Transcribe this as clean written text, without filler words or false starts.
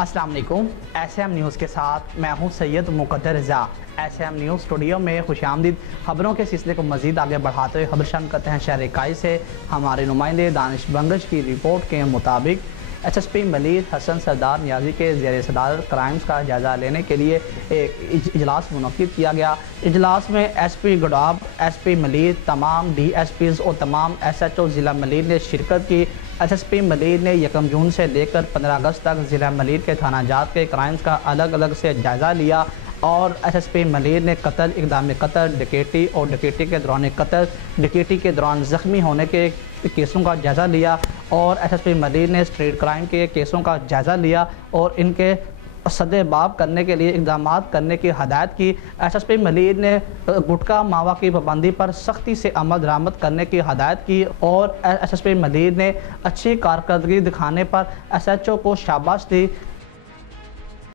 अस्सलाम वालेकुम। SM news के साथ मैं हूं सैयद मुक़द्दर रज़ा। SM न्यूज़ स्टूडियो में खुशामदीद। खबरों के सिलसिले को मज़ीद आगे बढ़ाते हुए खबर शामिल करते हैं शहर इकाई से। हमारे नुमाइंदे दानिश बंगश की रिपोर्ट के मुताबिक SSP मलीद हसन सरदार नियाजी के ज़ेर सदारत क्राइम्स का जायज़ा लेने के लिए एक इजलास मुनक्किद किया गया। इजलास में SP गडाब, SP मलीद, तमाम DSPs और तमाम SHO ज़िला मलीद ने शिरकत की। SSP मलीद ने 1 जून से लेकर 15 अगस्त तक ज़िला मलीद के थाना जात के क्राइम्स का अलग अलग से जायज़ा लिया और SSP मलीद ने कत्ल, इक़दाम कत्ल, डकैती और डकैती के दौरान कत्ल, डकैती के दौरान ज़ख्मी होने के केसों का जायज़ा लिया और SSP मलीद ने स्ट्रीट क्राइम के केसों का जायज़ा लिया और इनके सद्देबाब करने के लिए इक़दाम करने की हदायत की। SSP मलीद ने गुटखा मावा की पाबंदी पर सख्ती से अमल दरामद करने की हदायत की और SSP मलीद ने अच्छी कारकर्दगी दिखाने पर SHO को शाबाश दी।